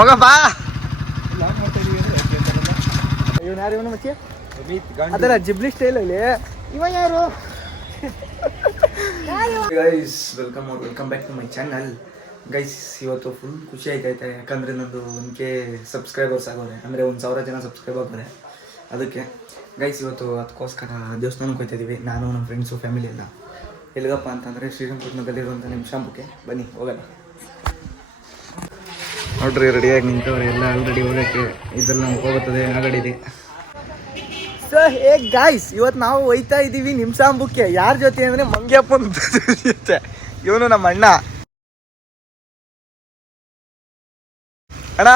ಹೋಗಪ್ಪ. ಇವನು ಯಾರು ಇವನು ಮಚ್ಚಿ? ಅದರ ಜಿಬ್ಲಿ ಸ್ಟೈಲಲ್ಲಿ ಇವ ಯಾರು? Guys welcome back to my channel. Guys ಇವತ್ತು ಫುಲ್ ಖುಷಿ ಆಯ್ತೈತೆ, ಯಾಕಂದರೆ ನಂದು 1K ಸಬ್ಸ್ಕ್ರೈಬರ್ಸ್ ಆಗೋರೆ, ಅಂದರೆ 1000 ಜನ ಸಬ್ಸ್ಕ್ರೈಬ್ ಆಗೋರೆ. ಅದಕ್ಕೆ ಗೈಸ್ ಇವತ್ತು ಅದಕ್ಕೋಸ್ಕರ ದೇವಸ್ಥಾನಕ್ಕೆ ಹೋಗ್ತಾಯಿದ್ದೀವಿ, ನಾನು ನಮ್ಮ ಫ್ರೆಂಡ್ಸು ಫ್ಯಾಮಿಲಿ ಎಲ್ಲ. ಎಲ್ಲಿಗಪ್ಪ ಅಂತಂದರೆ ಶ್ರೀರಂಗಪಟ್ಟಣದಲ್ಲಿರುವಂಥ ನಿಮಿಷಾಂಬಕ್ಕೆ ಬನ್ನಿ ಹೋಗೋಣ. ನೋಡ್ರಿ ರೆಡಿಯಾಗಿ ನಿಂತವ್ರೆ ಎಲ್ಲ, ಆಲ್ರೆಡಿ ಹೋಗೋಕ್ಕೆ ಇದೆಲ್ಲ ನಮ್ಗೆ ಹೋಗುತ್ತದೆ ಆ ಗಾಡಿದೆ. ಸೊ ಹೇ ಗಾಯ್ಸ್, ಇವತ್ತು ನಾವು ಹೋಯ್ತಾ ಇದ್ದೀವಿ ನಿಮಿಷಾಂಬಕ್ಕೆ. ಯಾರ ಜೊತೆ ಅಂದರೆ ಮಂಗ್ಯಪ್ಪನ ಜೊತೆ. ಇವನು ನಮ್ಮ ಅಣ್ಣ. ಅಣ್ಣ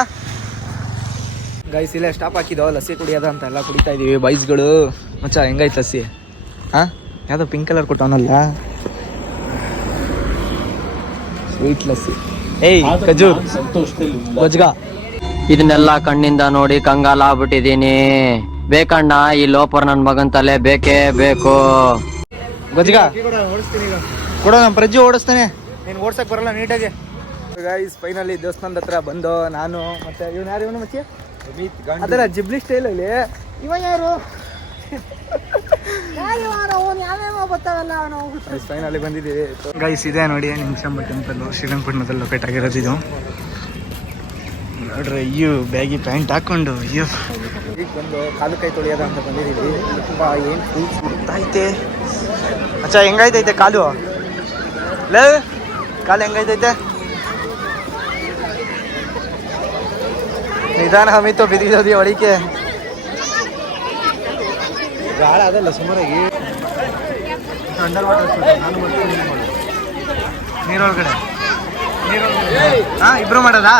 ಗೈಸ್ ಇಲ್ಲೇ ಸ್ಟಾಪ್ ಹಾಕಿದ್ದೋ ಲಸ್ಸಿ ಕುಡಿಯೋದ ಅಂತ ಎಲ್ಲ ಕುಡಿತಾ ಇದ್ದೀವಿ ಬಾಯ್ಸ್ಗಳು. ಮಚ್ಚ ಹೆಂಗಾಯ್ತು ಲಸ್ಸಿ? ಹಾಂ ಯಾವುದೋ ಪಿಂಕ್ ಕಲರ್ ಕೊಟ್ಟವನಲ್ಲ, ಸ್ವೀಟ್ ಲಸ್ಸಿ. ಏಯ್ ಖಜೂರ್ ಗೊಜ್ಗ. ಇದನ್ನೆಲ್ಲ ಕಣ್ಣಿಂದ ನೋಡಿ ಕಂಗಾಲ ಆಗ್ಬಿಟ್ಟಿದೀನಿ. ಬೇಕಣ್ಣ ಈ ಲೋಪರ್ ನನ್ ಮಗನ್ ತಲೆ ಬೇಕೇ ಬೇಕು. ಗೊಜ್ಗ ಕೊಡೋ, ನಮ್ಮ ಪ್ರಜ್ಜು ಓಡಿಸ್ತಾನೆ, ನೀನು ಓಡ್ಸಕ್ ಬರಲ್ಲ ನೀಟಾಗಿ. ಗೈಸ್ ಫೈನಲಿ ದೇವಸ್ಥಾನದ ಹತ್ರ ಬಂದು ನಾನು ಮತ್ತೆ ಇವನು ಯಾರು ಇವನು ಮಚ್ಚಿ? ಅದರ ಜಿಬ್ಲಿ ಸ್ಟೈಲಲ್ಲಿ ಇವ ಯಾರು? ಫೈನಲಿ ಬಂದಿದ್ದೀವಿ ಗೈಸ್. ಇದೆ ನೋಡಿ ನಿಮಿಷಾಂಬ ಟೆಂಪಲ್, ಶ್ರೀರಂಗಪಟ್ಟಣದಲ್ಲಿ ಲೊಕೇಟ್ ಆಗಿರೋದು ಇದು. ನೋಡ್ರಿ ಅಯ್ಯೋ ಬ್ಯಾಗಿ ಪ್ಯಾಂಟ್ ಹಾಕೊಂಡು ಅಯ್ಯೋ ಈಗ ಬಂದು ಕಾಲು ಕೈ ತೊಳೆಯೋದ ಅಂತ ಬಂದಿದ್ದೀವಿ. ತುಂಬ ಏನು ಫುಲ್ ಸುಡ್ತೈತೆ. ಅಚ್ಚಾ ಹೆಂಗೈತೈತೆ ಕಾಲು? ಲೇ ಕಾಲು ಹೆಂಗೈತೈತೆ? ನಿಧಾನ ಹಮಿತು ಬಿದ್ದಿದ್ದೋದಿ ಒಳಿಕೆ ಗಾಳ ಅದಲ್ಲ ಸುಮಾರಾಗಿ. ಅಂಡರ್ ವಾಟರ್ ನಾನು ನೀರೊಳಗಡೆ ಹಾಂ ಇಬ್ರು ಮಾಡೋದಾ?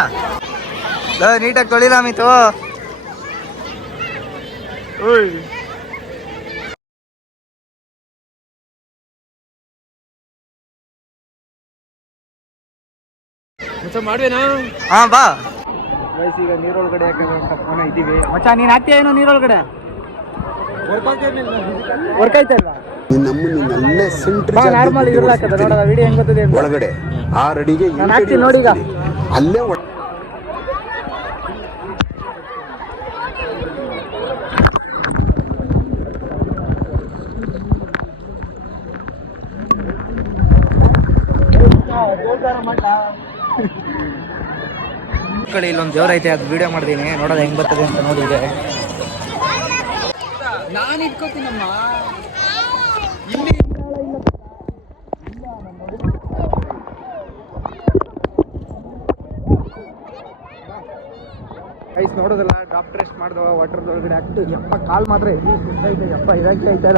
ನೀಟಾಗಿ ತೊಳಿಲ್ಲ ಅಮಿತು. ಮಾಡ್ಬೇನಾ? ಹಾಂ ಬಾ ಗೈಸ್, ಈಗ ನೀರೊಳಗಡೆ ಯಾಕಂದ್ರೆ ಇದ್ದೀವಿ. ಮಚ್ಚ ನೀನು ಹಾಕ್ತೀಯ ಏನೋ ನೀರೊಳಗಡೆ? ವರ್ಕ್ ಆಯ್ತಲ್ವಾ? ನಾರ್ಮಲ್ ಇದ್ರಲ್ಲಿ ಹಾಕದ ನೋಡೋದ ವಿಡಿಯೋ ಹೆಂಗ್ ಬರ್ತದೆ ಒಳಗಡೆ. ಆ ರೆಡಿಗೆ ನಾನು ಹಾಕ್ತೀನಿ ನೋಡಿ. ಈಗ ಅಲ್ಲೇ ಕಡೆ ಇಲ್ಲೊಂದು ದೇವ್ರ ಐತೆ, ಅದು ವಿಡಿಯೋ ಮಾಡಿದೀನಿ, ನೋಡೋದು ಹೆಂಗ್ ಬರ್ತದೆ ಅಂತ ನೋಡಿದೆ. ನಾನು ಇಟ್ಕೋತೀನಮ್ಮ. ಗೈಸ್ ನೋಡೋದಲ್ಲ, ಡಾಕ್ಟರ್ ರೆಸ್ಟ್ ಮಾಡ್ದವ ವಾಟರ್ ಒಳಗಡೆ ಹಾಕ್ತು. ಯಪ್ಪ ಕಾಲ್ ಮಾತ್ರ ಐತೆ ಯಪ್ಪ, ಇದಾಗ್ತಾ ಐತಾರ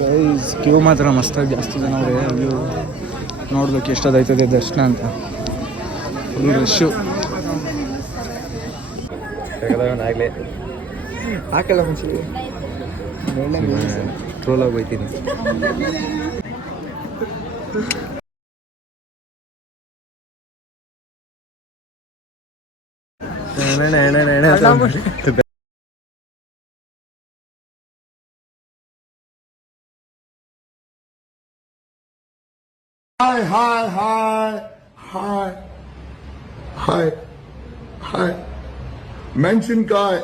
ಗೈಸ್. ಕ್ಯೂ ಮಾತ್ರ ಮಸ್ತಾಗಿ ಜಾಸ್ತಿ ಜನ ಅವ್ರೆ. ವ್ಯೂ ನೋಡ್ಬೇಕು ಎಷ್ಟೊತ್ತಾಯ್ತದೆ ದರ್ಶನ ಅಂತ. Full rush. ಆಗಲೇ ಹಾಕಲ್ಲ ಮುಂಚೆ ಟ್ರೋಲ್ ಆಗೋಯ್ತೀನಿ. ಹಾಯ್ ಮೆಣಸಿನ್ಕಾಯಿ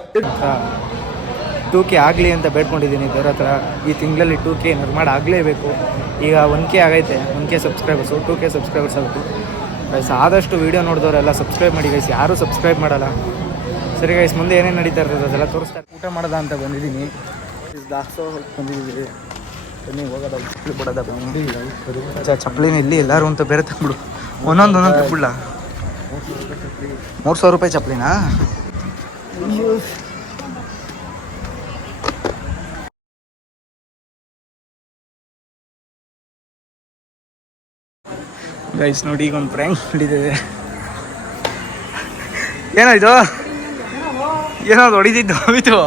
2K ಆಗಲಿ ಅಂತ ಬೇಡ್ಕೊಂಡಿದ್ದೀನಿ ದೇವ್ರ ಹತ್ರ. ಈ ತಿಂಗಳಲ್ಲಿ 2K ಏನಾದ್ರು ಮಾಡಿ ಆಗಲೇಬೇಕು. ಈಗ 1K ಆಗೈತೆ, 1K ಸಬ್ಸ್ಕ್ರೈಬರ್ಸು, 2K ಸಬ್ಸ್ಕ್ರೈಬರ್ಸ್ ಆಗಬೇಕು ಗೈಸ್. ಆದಷ್ಟು ವೀಡಿಯೋ ನೋಡಿದವರೆಲ್ಲ ಸಬ್ಸ್ಕ್ರೈಬ್ ಮಾಡಿ ಗೈಸ್, ಯಾರೂ ಸಬ್ಸ್ಕ್ರೈಬ್ ಮಾಡಲ್ಲ. ಸರಿ ಗೈಸ್, ಮುಂದೆ ಏನೇನು ನಡೀತಾ ಇರ್ತದೆ ಅದೆಲ್ಲ ತೋರಿಸ್ತಾರೆ. ಊಟ ಮಾಡೋದ ಅಂತ ಬಂದಿದ್ದೀನಿ, ದಾಸೋ ಬಂದಿದ್ದೀವಿ. ಬನ್ನಿ ಹೋಗೋದ, ಚಪ್ಪಲಿ ಬಿಡೋದ ಬಂದು. ಚಪ್ಪಲಿನ ಇಲ್ಲಿ ಎಲ್ಲರೂ ಅಂತ ಬೇರೆ ತಂದ್ಬಿಡು, ಒಂದೊಂದು ತಗೊಳ್ಳ. 300 ರೂಪಾಯಿ ಚಪ್ಪಲಿನಾ? ಗೈಸ್ ನೋಡಿ, ಈಗ ಒಂದು ಪ್ರ್ಯಾಂಕ್ ನಡೀತಿದೆ. ಏನಾಯ್ತು? ಏನಾದ್ರು ಹೊಡಿತಿದ್ದು ಹೋಯ್ತು.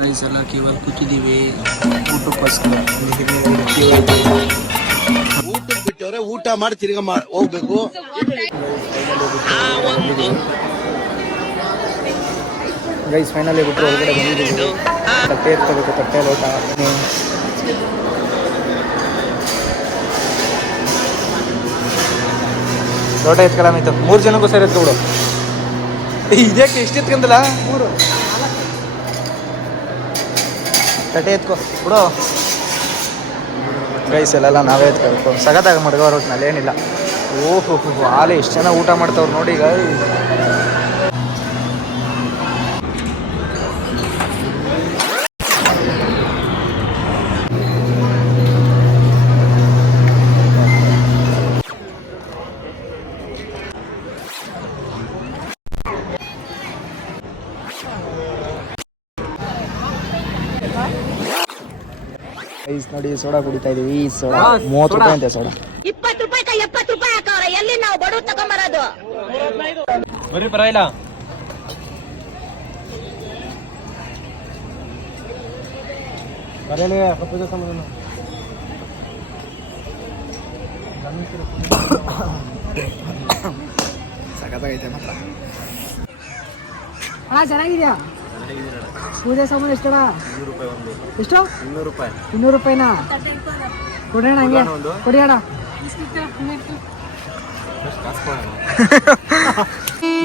ಗೈಸ್ ಎಲ್ಲ ಕೇವಲ ಕೂತಿದ್ದೀವಿ ಊಟಕ್ಕೋಸ್ಕರ. ಊಟಕ್ಕೆ ಬಿಟ್ಟವ್ರೆ, ಊಟ ಮಾಡಿ ತಿರ್ಗಾ ಹೋಗ್ಬೇಕು. ಗೈಸ್ ಫೈನಲಿ ಬಿಟ್ಟರು ಹೊರಗಡೆ ಬಂದಿದ್ದೀವಿ. ತಟ್ಟೆ ಇರ್ಕೋಬೇಕು, ತಟ್ಟೆ ಲೋಟ. ಲೋಟ ಎತ್ಕೊಳ ಮಿತು 3 ಜನಕ್ಕೂ ಸರಿ ಎತ್ಕೊಬಿಡು. ಇದಕ್ಕೆ ಎಷ್ಟು ಎತ್ಕೊಂಡಲ್ಲ 3 ತಟ್ಟೆ ಎತ್ಕೊ ಬಿಡು. ಗೈಸ್ ಎಲ್ಲ ನಾವೇ ಎತ್ಕೋಬೇಕು. ಸಗತ್ತಾಗ ಮಡ್ಗವ್ರು ಒಟ್ಟಿನಲ್ಲಿ ಏನಿಲ್ಲ. ಓಹೋ ಹಾಲೆ ಎಷ್ಟು ಜನ ಊಟ ಮಾಡ್ತಾವ್ರು ನೋಡಿ ಈಗ. ಗೈಸ್ ನೋಡಿ ಸೋಡಾ ಕುಡಿತಾ ಇದೀವಿ. ಸೋಡಾ 30 ರೂಪಾಯಿ ಅಂತೆ ಸೋಡಾ. 20 ರೂಪಾಯಿ 70 ರೂಪಾಯಿ ಹಾಕವ್ರೆ. ಎಲ್ಲಿ ನಾವು ಬಡವ್ರು ತಗೊಂಬರೋದು? ಬರೀ ಪರವಾಗಿಲ್ಲ. ಬರೇನೆ ಕಪ್ಪದ ಸಂಬಂಧ ಸಖತ್ತಾಗೈತೆ ಮಾತ್ರ. ಚೆನ್ನಾಗಿದ್ಯಾ? ಪೂಜೆ ಸಾಮಾನು ಎಷ್ಟಣ್ಣ? 100 ರೂಪಾಯಿ ಒಂದು. ಎಷ್ಟು? 200 ರೂಪಾಯಿ. 200 ರೂಪಾಯಿನಾ? ಕೊಡೋಣ ಹಂಗೆ ಕೊಡಿ ಅಣ್ಣ.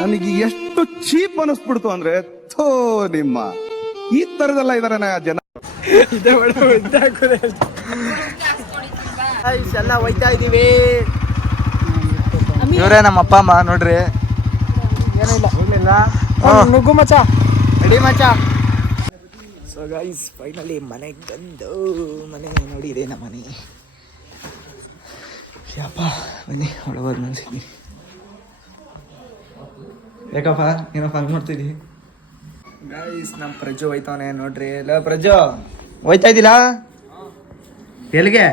ನನಗೆ ಎಷ್ಟು ಚೀಪ್ ಅನಿಸ್ಬಿಡ್ತು ಅಂದ್ರೆ ಥೋ ನಿಮ್ಮ ಈ ತರದೆಲ್ಲ ಇದಾರೆ ಜನ. ಎಲ್ಲ ಹೋಯ್ತಾ ಇದೀವಿ. ಇವರೇ ನಮ್ಮ ಅಪ್ಪ ಅಮ್ಮ ನೋಡ್ರಿ. ಏನಿಲ್ಲ ನುಗ್ಗು ಮಚ್ಚ ರೆಡಿ ಮಚ್ಚ. ಸೊ ಗೈಸ್ ಫೈನಲಿ ಮನೆಗೆ ಬಂದು ಮನೆ ನೋಡಿ ಇದೆ ನಮ್ಮ ಮನೆ. ಯಪ್ಪ ಬನ್ನಿ ಒಳಗೋದು ಅನ್ಸಿದ್ನಿ. ಯಾಕಪ್ಪ ಏನಪ್ಪ ಹಂಗೆ ಮಾಡ್ತಿದ್ದಿ? ಗೈಸ್ ನಮ್ಮ ಪ್ರಜು ಹೋಯ್ತಾವನೆ ನೋಡ್ರಿ. ಎಲ್ಲ ಪ್ರಜು ಹೋಯ್ತಾ ಇದ್ದಿಲ್ಲ ಎಲ್ಲಿಗೆ?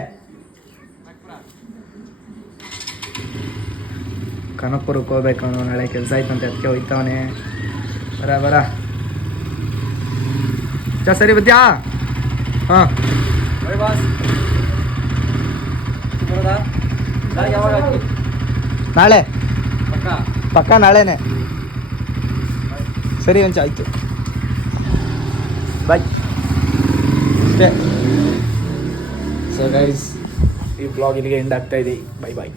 ಕನಕಪುರಕ್ಕೆ ಹೋಗ್ಬೇಕು ಅವನು. ನಾಳೆ ಕೆಲಸ ಆಯ್ತಂತೆ ಅದಕ್ಕೆ ಹೋಯ್ತಾವನೆ. ಬರ ಸರಿ ಬದ್ಯಾ? ಹಾಂ ನಾಳೆ ಪಕ್ಕ ನಾಳೆನೆ. ಸರಿ ಒಂಚ ಆಯಿತು ಬಾಯ್ ಅಷ್ಟೇ. ಸೊ ಗೈಸ್ ಈ ಬ್ಲಾಗ್ ಇಲ್ಲಿಗೆ ಎಂಡ್ ಆಗ್ತಾ ಇದೆ. ಬೈ ಬಾಯ್.